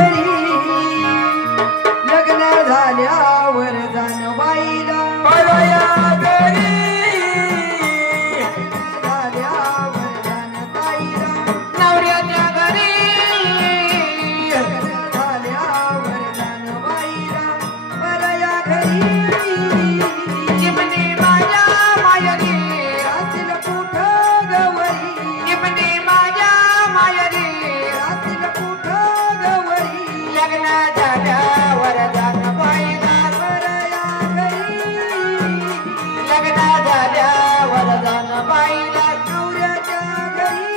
घरी लग्न झाल्यावर जानबाईला परया घरी झाल्यावर जानताईला नवऱ्याच्या घरी लग्न झाल्यावर जानबाईला परया घरी चिमणी माझ्या मायरी रातील कुठं गवरी चिमणी माझ्या मायरी रातील कुठं गवरी लग्न झाल्यावर जानबाईला परया घरी लग्न झाल्यावर जानबाईला नवऱ्याच्या घरी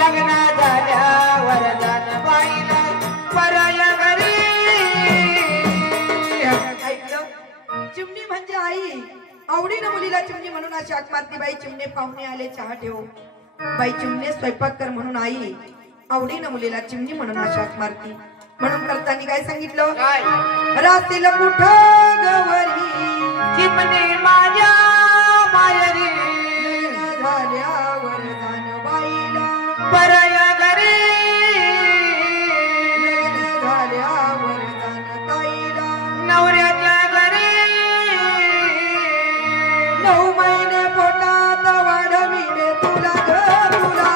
लग्न झाल्यावर जानबाईला परया घरी ऐकलं चिमणी म्हणजे आई आवडीनं मुलीला चिमणी म्हणून अशी हाक मारती बाई चिमणे पाहुणे आले चहा ठेव बाई चिमणे स्वयंपाक कर म्हणून आई आवडीनं मुलीला चिमणी म्हणून अशी हाक मारती म्हणून करताना काय सांगितलं काय रातील कुठं गवरी चिमणी माझ्या मायरी लग्न झाल्यावर जानबाईला परया घरी लग्न झाल्यावर जानताईला नवऱ्याच्या घरी 9 महिने पोटात वाढविले तुला ग तुला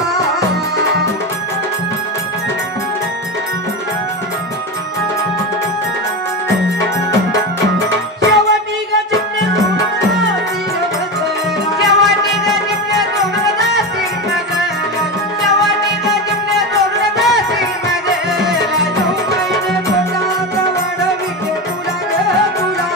शेवटी ग चिमणे सोडून जातील बदला. शेवटी ग चिमणे सोडून जातील मगेला. 9 महिने पोटात वाढविले तुला ग तुला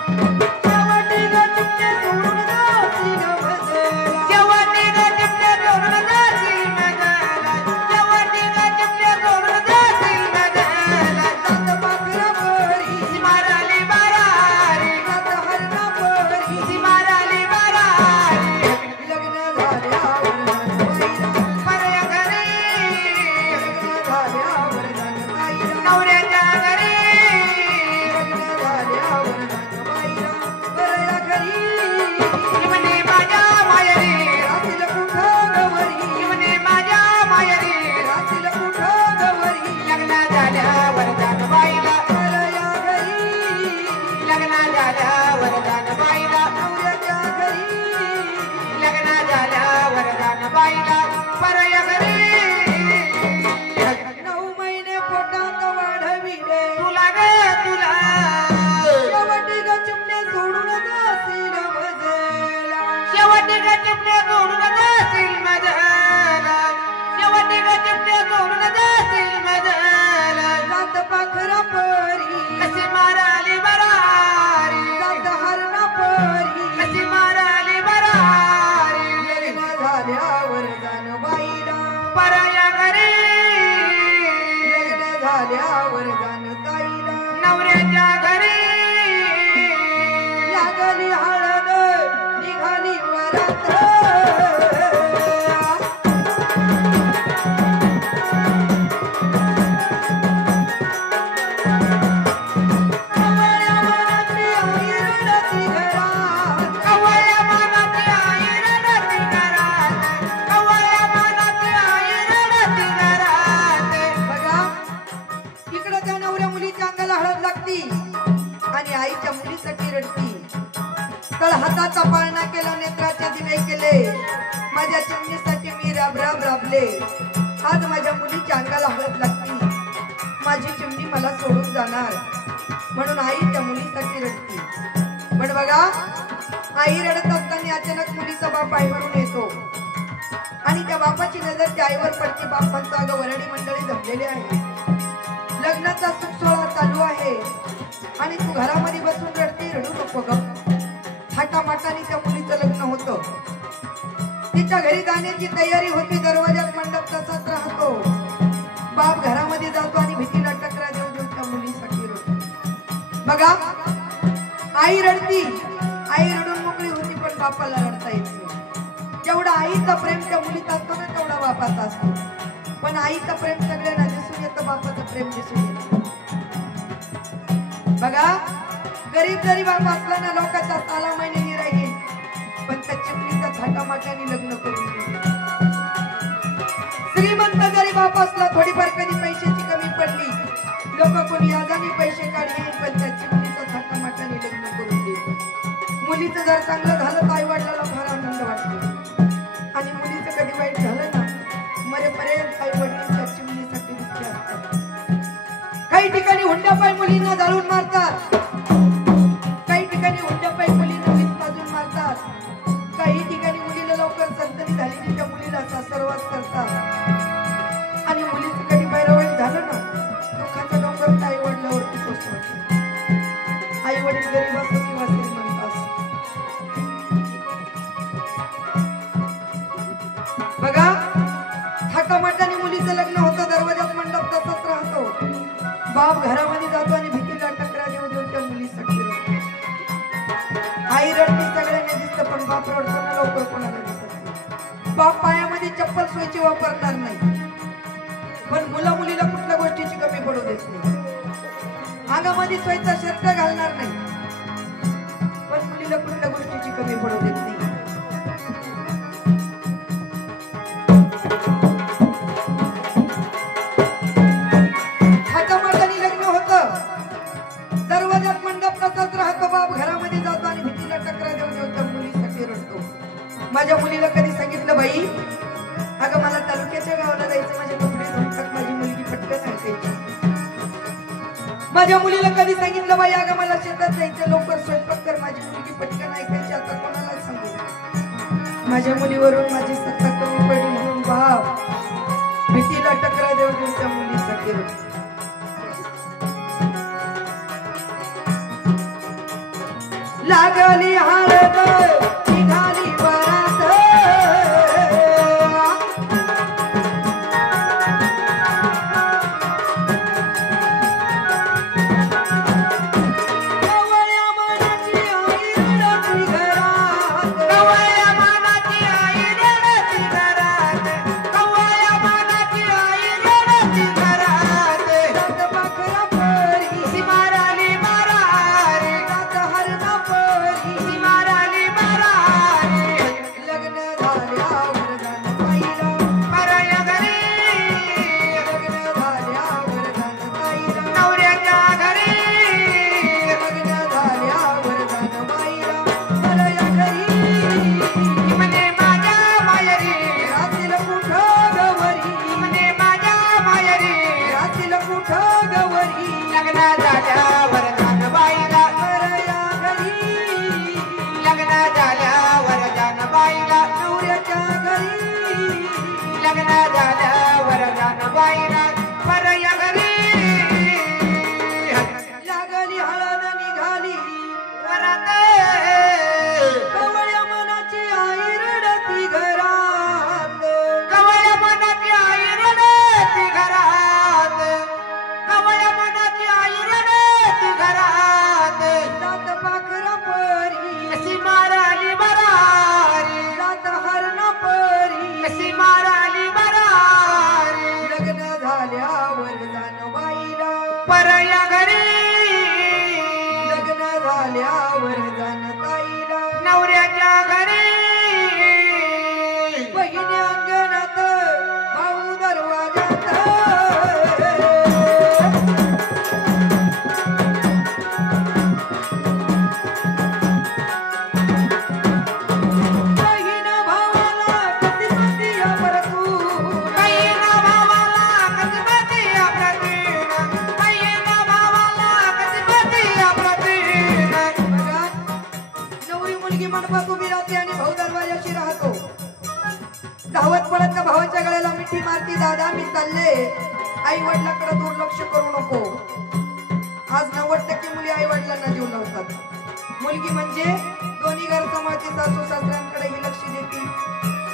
शेवटी ग चिमणे सोडून जातील बदला. शेवटी ग चिमणे सोडून जातील मगेला. शेवटी ग चिमणे सोडून जातील मगेला. जात पाखरा परी माराली बारारी जात हरणा परी माराली बारारी लग्न झाल्यावर जानबाईला परया घरी लग्न झाल्यावर जानबाईला नवऱ्याच्या घरी लग्न झाल्यावर जानबाईला परया घरी चिमणी माझ्या मायरी रातील कुठं गवरी चिमणी माझ्या मायरी रातील कुठं गवरी लग्न झाल्यावर जानबाईला परया घरी लग्न झाल्यावर जानबाईला नवऱ्याच्या घरी लग्न झाल्यावर जानबाईला परया घरी 9 महिने पोटात वाढविले तुला ग तुला शेवटी ग चिमणे सोडून जातील बदला. शेवटी ग चिमणे सोडून जातील मजला शेवटी ग चिमणे सोडून जातील मजला जात पाखरा परी कशी माराली बरारी जात हरणा परी कशी माराली बरारी लग्न झाल्यावर जानबाईला परया घरी लग्न झाल्यावर जानताईला नवऱ्याच्या घरी लागली हळद निघाली वरात कवळ्या मनातली आई रडती घरात कवळ्या मनाची आई रडती घरात कवळ्या मनाची आई रडती घरात बघा इकडं त्या नवऱ्या मुलीच्या अंगाला हळद लागती आणि आईच्या मुलीसाठी रडती तळ हाताचा पाळणा केला नेत्राचे दिवे केले माझ्या चिमणीसाठी मी राब राबले आज माझ्या मुलीच्या अंगाला हळद लागती माझी चिमणी मला सोडून जाणार म्हणून आई त्या मुलीसाठी रडती पण बघा आई रडत असताना अचानक मुलीचा बाप आईवरून येतो आणि त्या बापाची नजर त्या आईवर पडते बाप म्हणतो अगं वरडी मंडळी जमलेली आहे लग्नाचा सुखसोहळा चालू आहे आणि तू घरामध्ये बसून रडते रडू नको ग थाटामाटाने त्या मुलीचं लग्न होतं तिच्या घरी जाण्याची तयारी होती दरवाजात मंडप तसाच राहतो बाप घरामध्ये जातो आणि भीतीला टकरा देऊन देऊन त्या मुलीसाठी रडतो बघा आई रडती आई रडून मोकळी होती पण बापाला रडता येत नाही जेवढा आईचा प्रेम त्या मुलीत असतो ना तेवढा बापाचा असतो पण आईचं प्रेम सगळ्यांना दिसून येतं बापाचं प्रेम दिसून येतं बघा गरीब जरी बाप असला ना लोकांच्या साला महिने राहील पण मुलीचं जर चांगलं झालं तर आई वडिलाला फार आनंद वाटतो आणि मुलीचं कधी वाईट झालं ना मरेपर्यंत आई वडील त्याची मुलीसाठी दुःखी असतात. काही ठिकाणी हुंड्यापायी मुलींना जाळून मारतात, काही ठिकाणी हुंड्यापायी मुलींना वीज पाजून मारतात, काही ठिकाणी मुलीला लवकर संतती झाली की त्या मुलीला सासरवास करतात आणि मुलीचं कधी वाईट झालं ना दुःखाचा डोंगर आई वडिलावरती कोसळतो. आई वडील गरीब असो किंवा श्रीमंत असो. बघा थाटामाटाने मुलीचं लग्न होतं, दरवाजात मंडप तसंच राहतो, बाप घरामध्ये जातो आणि भीतीला टकरा देऊ देऊन त्या मुलीसाठी रडतो. आई रडते सगळ्यांना दिसतं पण बाप रडताना लवकर कोणाला दिसत नाही. बाप पायामध्ये चप्पल सोयीची वापरणार नाही पण मुला मुलीला कुठल्या गोष्टीची कमी पडू देत नाही. अंगामध्ये सोयीचा शर्ट घालणार नाही पण मुलीला कुठल्या गोष्टीची कमी पडू देत नाही. थाटामाटाने लग्न होतं, दरवाजात मंडप तसाच राहतो, बाप घरामध्ये जातो आणि भीतीला टकरा देऊ देऊ त्या मुलीसाठी रडतो. माझ्या मुलीला कधी सांगितलं बाई अगं मला तालुक्याच्या गावाला जायचं, माझे कपडे धुवून माझी मुलगी पटकन ऐकायची. माझ्या मुलीला कधी सांगितलं बाई अगं मला शेतात जायचं, लवकर स्वयंपाक कर, माझी मुलगी पटकन ऐकायची. आता कोणाला सांगू माझ्या मुलीवरून माझी सत्ता कमी पडली म्हणून बाप भीतीला टकरा देऊ देऊ त्या मुलीसाठी रडतो. लागली हळद निघाली बरात, धावत पडत का भावाच्या गळ्याला मिठी मारती, दादा मी चालले, आई वडिलांकडे दुर्लक्ष करू नको. आज 90% मुली आई वडिलांना जीव लावतात. मुलगी म्हणजे दोन्ही घर सांभाळते, सासू सासऱ्यांकडेही लक्ष देते,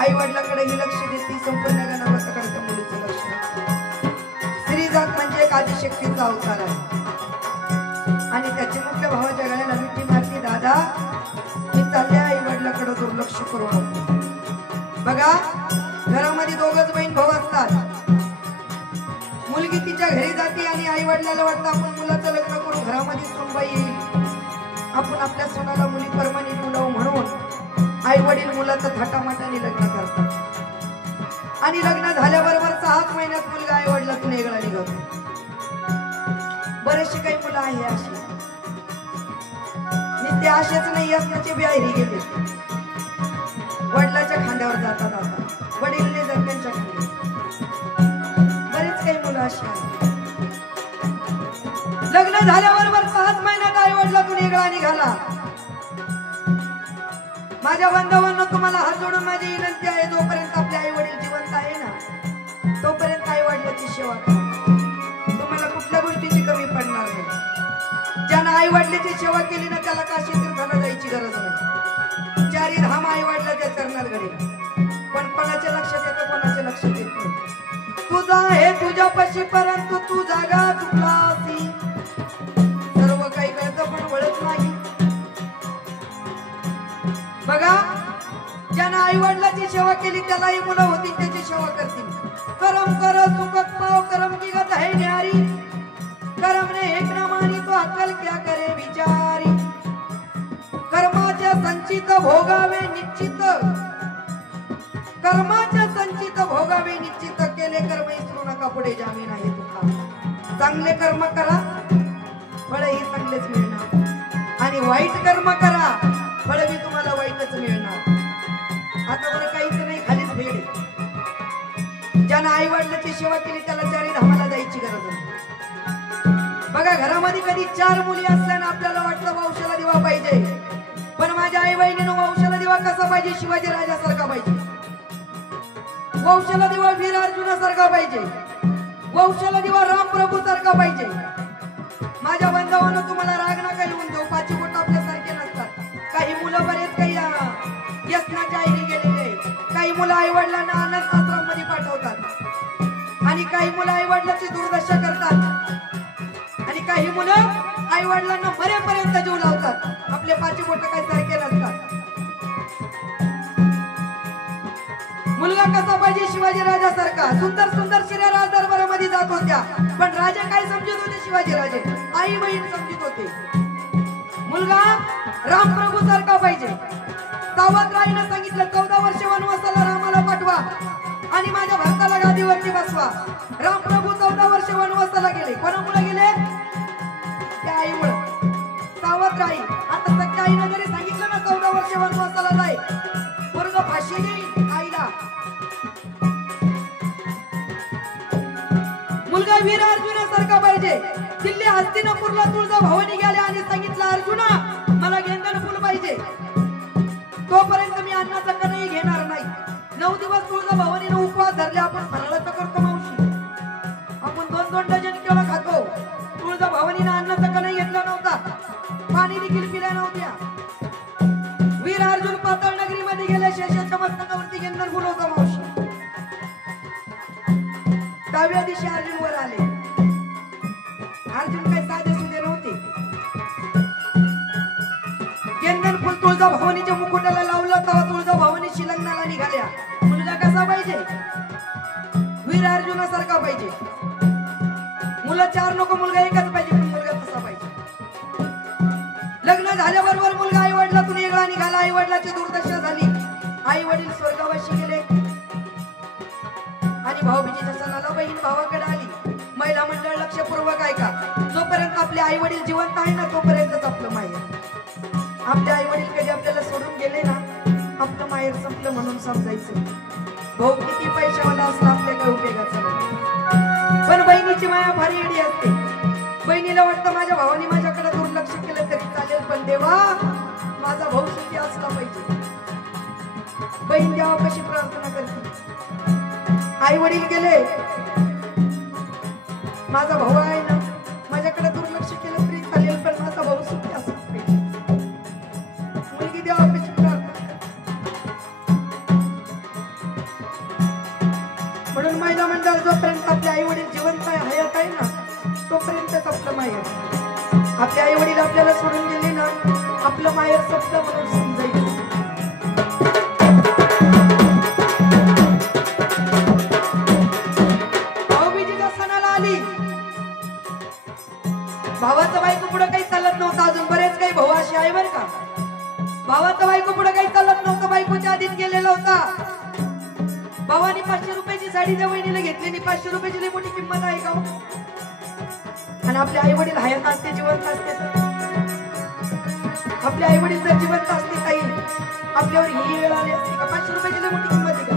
आई वडिलांकडेही लक्ष देते, संपूर्ण गणावासाकडे त्या मुलीचं लक्ष. स्त्री जात म्हणजे एक आदिशक्तीचा अवतार आहे आणि त्याची मुख्य भावाच्या गळ्याला मिठी मारती, दादा मी चालले, आई वडिलांकडे दुर्लक्ष करू नको. बघा घरामध्ये दोघच बहीण भाऊ असतात. मुलगी तिच्या घरी जाते आणि आई वडिलांना वाटतं आपण मुलाचं लग्न करू, घरामध्ये सुनबाई येईल, आपण आपल्या सोनाला मुली परमाने बोलावू म्हणून आई वडील मुलाचं थाटामाटाने लग्न करतात आणि लग्न झाल्याबरोबर 6 महिन्यात मुलगा आई वडिलातून वेगळा निघतो. बरेचसे काही मुलं आहे अशी ते आशेच नाही असण्याचे बिहारी गेले. वडिलाच्या खांद्यावर जातात आता वडील नाही जात त्यांच्या खांद्यावर. बरेच काही मुलं अशी आहेत. लग्न झाल्याबरोबर 5 महिन्यात आई वडिलातून वेगळा निघाला. माझ्या बांधवांना तुम्हाला हात जोडून माझी विनंती आहे, जोपर्यंत आपले आई वडील जिवंत आहे ना तोपर्यंत आई वडिलांची सेवा करा. तुम्हाला कुठल्या गोष्टीची कमी पडणार नाही. ज्यानं आई वडिलांची सेवा केली ना त्याला काशी तीर्थाला जायची गरज नाही. 4 धाम आई वडिलांच्या चरणात घडे. पण कोणाच्या लक्षात येतं कोणाच्या लक्षात येत नाही. तुझा आहे तुझ्यापाशी परंतु तू जागा चुकलासी. सर्व काही कळतं पण वळत नाही. बघा ज्यानं आई वडिलांची सेवा केली त्यालाही मुलं होती त्याची सेवा करतील. करम कर सुखत पाव करम की गत है न्यारी. करम ने एक न मानी तो अक्कल क्या करे विचारी. कर्माच्या संचित भोगावे निश्चित. कर्माच्या संचित भोगावे निश्चित. केले कर्म विसरू नका पुढे जामीन आहे तुका. चांगले कर्म करा फळही चांगलेच मिळणार आणि वाईट कर्म करा फळ बी तुम्हाला वाईटच मिळणार. आता बरं काहीच नाही खालीच भेड. ज्यानं आई वडिलांची सेवा केली त्याला 4 धामाला जायची गरज नाही. बघा घरामध्ये कधी 4 मुली असल्यानं आपल्याला वाटतं वंशाला दिवा पाहिजे. पण माझ्या आई बहिणीनं वंशाला दिवा कसा पाहिजे? शिवाजी राजासारखा पाहिजे. वंशाला दिवा वीर अर्जुनासारखा पाहिजे. वंशाला दिवा रामप्रभू सारखा पाहिजे. माझ्या बांधवांनो तुम्हाला राग नका येऊन देऊ. 5 बोट आपल्यासारखे नसतात. काही मुलं बरेच काही व्यसनाच्या आईने गेलेले. काही मुलं आई वडिलांना अनाथ आश्रम मध्ये पाठवतात आणि काही मुलं आई वडिलांची दुर्दशा करतात आणि काही मुलं आई वडिलांना मरेपर्यंत जीव लावतात. आपले 5 बोट काही सारखे नसतात. मुलगा कसा पाहिजे? शिवाजी राजासारखा. सुंदर सुंदर स्त्रिया राज दरबारामध्ये जात होत्या पण राजा काय समजत होते? शिवाजी राजे आई बहीण समजत होते. मुलगा रामप्रभू सारखा पाहिजे. सावंतरायनं सांगितलं 14 वर्ष वनवासाला रामाला पाठवा आणि माझ्या भक्ताला गादीवरती बसवा. रामप्रभू 14 वर्ष वनवासाला गेले. कोणामुळे गेले? त्या आईमुळे. सावंतराई आता सख्या आईनं जरी सांगितलं ना 14 वर्ष वनवासाला जाय पोरग फाशी देईल आईला. मुलगा वीर अर्जुनासारखा पाहिजे. दिल्ली हस्तिनापूरला तुळजाभवानी गेले आणि सांगितलं अर्जुना मला गेंदन फुल पाहिजे. तोपर्यंत मी अन्नाचा कणही घेणार नाही. 9 दिवस तुळजाभवानीने उपवास धरले. आपण फराळाचं करतो मावशी. आपण 2-2 डझन केळं खातो. तुळजाभवानीने अन्नाचा कणही घेतला नव्हता. पाणी देखील पिल्या नव्हत्या. वीर अर्जुन पाताळ नगरीमध्ये गेले. शेषाच्या मस्तकावरती गेंदन फुल होतं मावशी. 10व्या दिवशी अर्जुन वर आले. अर्जुन काही साधे सुधे नव्हते. गेंदन फुल तुळजाभवानीच्या मुकुटाला लावलं तेव्हा तुळजाभवानी शिलंगणाला निघाल्या. मुलगा कसा पाहिजे? वीर अर्जुनासारखा पाहिजे. मुलं 4 नको मुलगा एकच पाहिजे पण मुलगा कसा पाहिजे? लग्न झाल्याबरोबर मुलगा आई वडिलातून वेगळा निघाला. आई वडिलाची दुर्दशा झाली. आई वडील स्वर्गावाशी गेले आणि भाऊबीजेच्या सणाला बहीण भावाकडे आली. महिला मंडळ लक्षपूर्वक ऐका. जोपर्यंत आपले आई वडील जिवंत आहे ना तोपर्यंतच आपलं माहेर. आपले आई वडील कधी आपल्याला सोडून गेले ना आपलं माहेर संपलं म्हणून समजायचं. भाऊ किती पैशावाला असला आपल्या काय उपयोगाचा नाही. पण बहिणीची माया भारी एडी असते. बहिणीला वाटतं माझ्या भावाने माझ्याकडे दुर्लक्ष केलं तरी चालेल पण देवा माझा भाऊ सुखी असला पाहिजे. बहीण देवा कशी प्रार्थना करते. आई वडील गेले. माझा भाऊ आहे ना माझ्याकडे दुर्लक्ष केलं तरी चालेल पण माझा भाऊ सुखी असला पाहिजे. मुलगी देवा कशी प्रार्थना. म्हणून महिला मंडळ जोपर्यंत आपले आई वडील जिवंत आहे हयात आहे ना तोपर्यंतच आपलं माहेर. आपले आई वडील आपल्याला सोडून गेले ना आपलं माहेर संपलं म्हणून समजायचं. भाऊबीजेच्या सणाला आली. भावाचं बायको पुढे काही चालत नव्हतं. अजून बरेच काही भाऊ असे आहे बरं का. भावाचं बायको पुढे काही चालत नव्हतं. बायकोच्या आधीच गेलेला होता. भावानी 500 रुपयाची साडी त्या बहिणीला घेतलेली. 500 रुपयाची लई मोठी किंमत आहे का? आणि आपले आई वडील हयात असते जिवंत असते आपले आई वडील जर जिवंत असते ताई आपल्यावर ही वेळ आली असती का? 500 रुपयाची लई मोठी किंमत आहे का?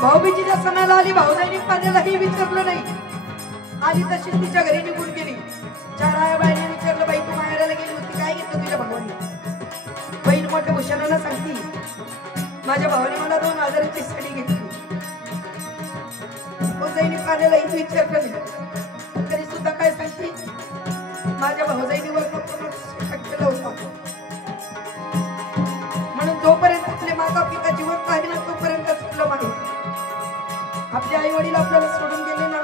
भाऊबीजीच्या सणाला आली, भाऊजाईने पाण्यालाही विचारलं नाही, आली तशीच तिच्या घरी निघून गेली. 4 आया बाईने विचारलं, बाई तू माहेराला गेली होती, काय घेतलं तुझ्या भावाने? बहीण मोठ्या भूषणाला सांगती, माझ्या भावाने मला 2000ची साडी घेतली. भाऊजाईने पाण्यालाही विचारलं नाही, तरी सुद्धा काय सांगते, माझ्या भाऊजाईने वर्ण केला होता. म्हणून जोपर्यंत आपले माता पिता जिवंत आहे ना तोपर्यंत आपलं माहिती. आपले आई वडील आपल्याला सोडून गेले ना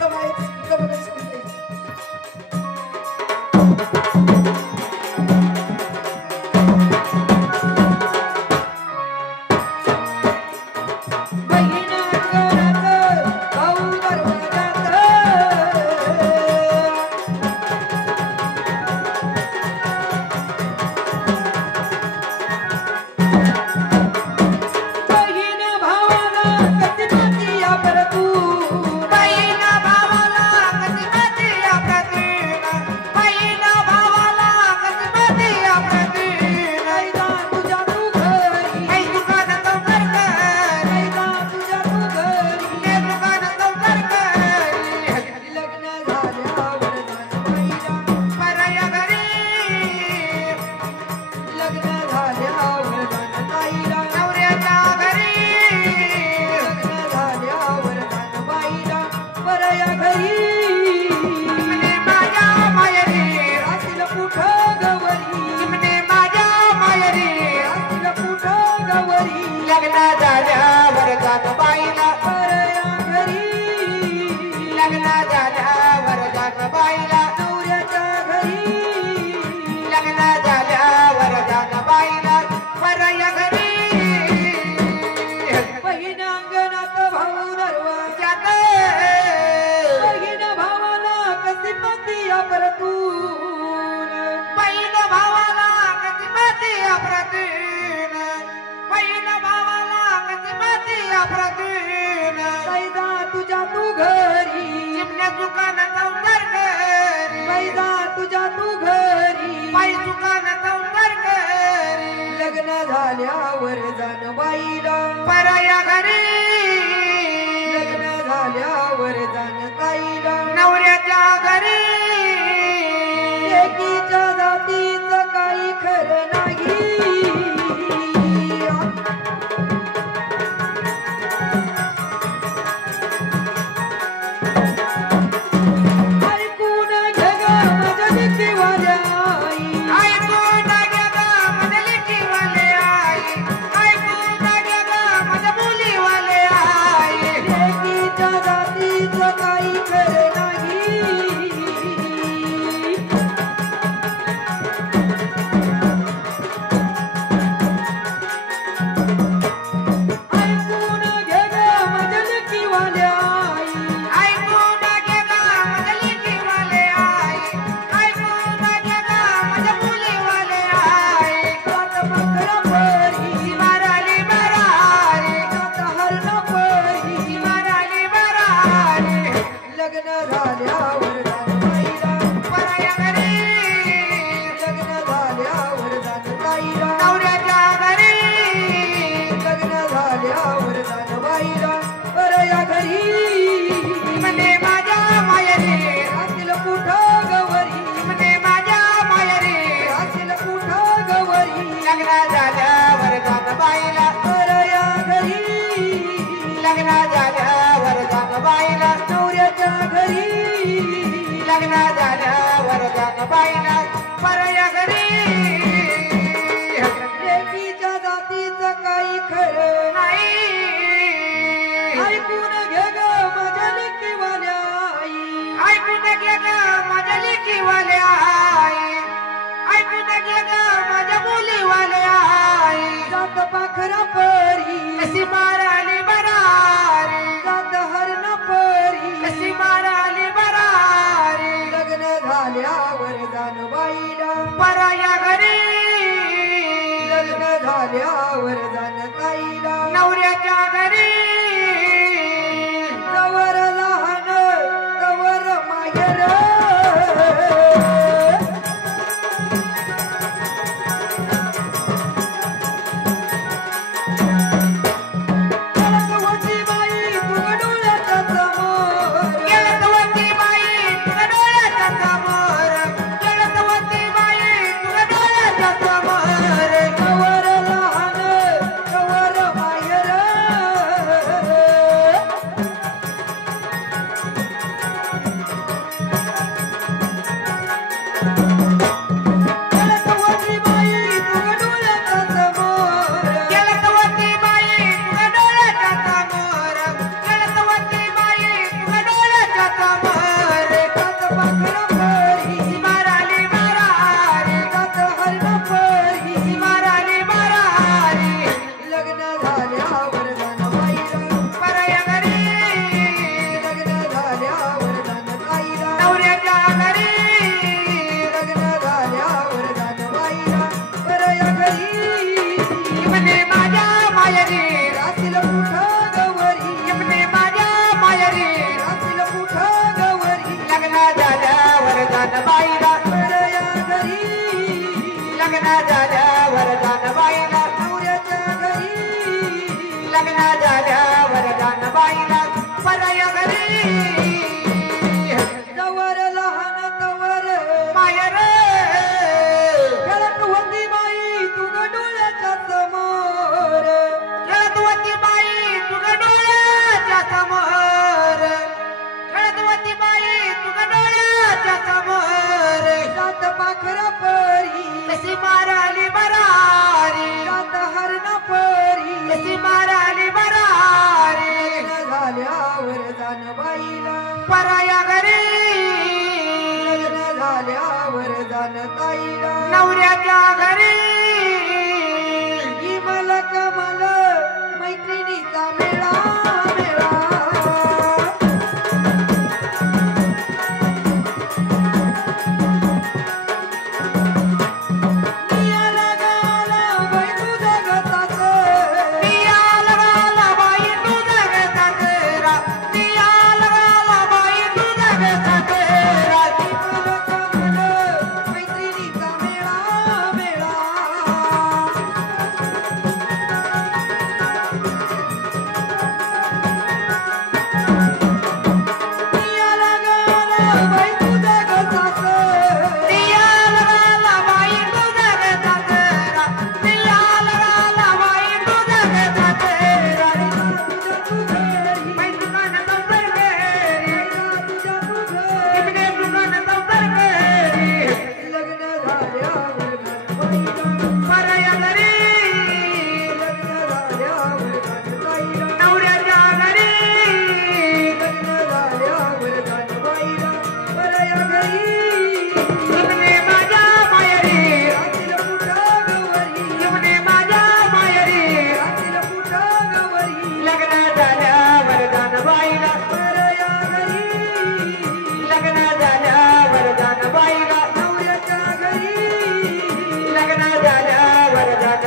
तर माहिती सोडते. झाल्यावर जानबाईला पराया घरी, लग्न झाल्यावर जानताईला नवऱ्याच्या घरी, एकीच्या जातीचं काही खरं नाही. ऐकून घे ग माझ्या लेकीवाल्या आई, ऐकून घे ग माझ्या लेकीवाले आई, ऐकून घे ग माझ्या मुलीवाले आई. एकीच्या जातीचं काही खरं नाही. ऐकून घे ग माझ्या लेकीवाल्या आई, ऐकून घे ग माझ्या लेकीवाले आई, ऐकून घे ग माझ्या मुलीवाले आई. जात मकरा परी, माराली बरारी, जात हरण परी, माराली बरारी, लग्न झाल्यावर जानबाईला, पराया घरी, लग्न झाल्यावर जानताईला, नवऱ्याच्या घरी, लग्न झाल्यावर जानबाईला, परया घरी म्हणे माझ्या मायरी, असेल कुठं गवरी, म्हणे माझ्या मायरी, असेल कुठं गवरी, लग्न झाल्यावर जानबाईला, परया घरी लग्न झाल्यावर जानबाईला, नवऱ्याच्या घरी लग्न झाल्यावर जानबाईला, पराया घरी लेकीच्या जातीचं काही खरं नाही. ऐकून घे ग माझ्या लेकीवाल्या आई, ऐकून घे ग माझ्या लेकीवाले आई, ऐकून घे ग माझ्या मुलीवाले आई. जात पाखरा परी, कशी माराली बरारी, जात हरण परी, कशी माराली बरारी, लग्न झाल्यावर जानबाईला, पराया घरी, लग्न झाल्यावर जानताईला, नवऱ्याच्या घरी, तवर लहान तवर मायर.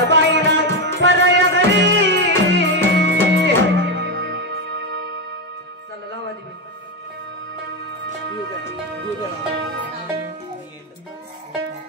बाईला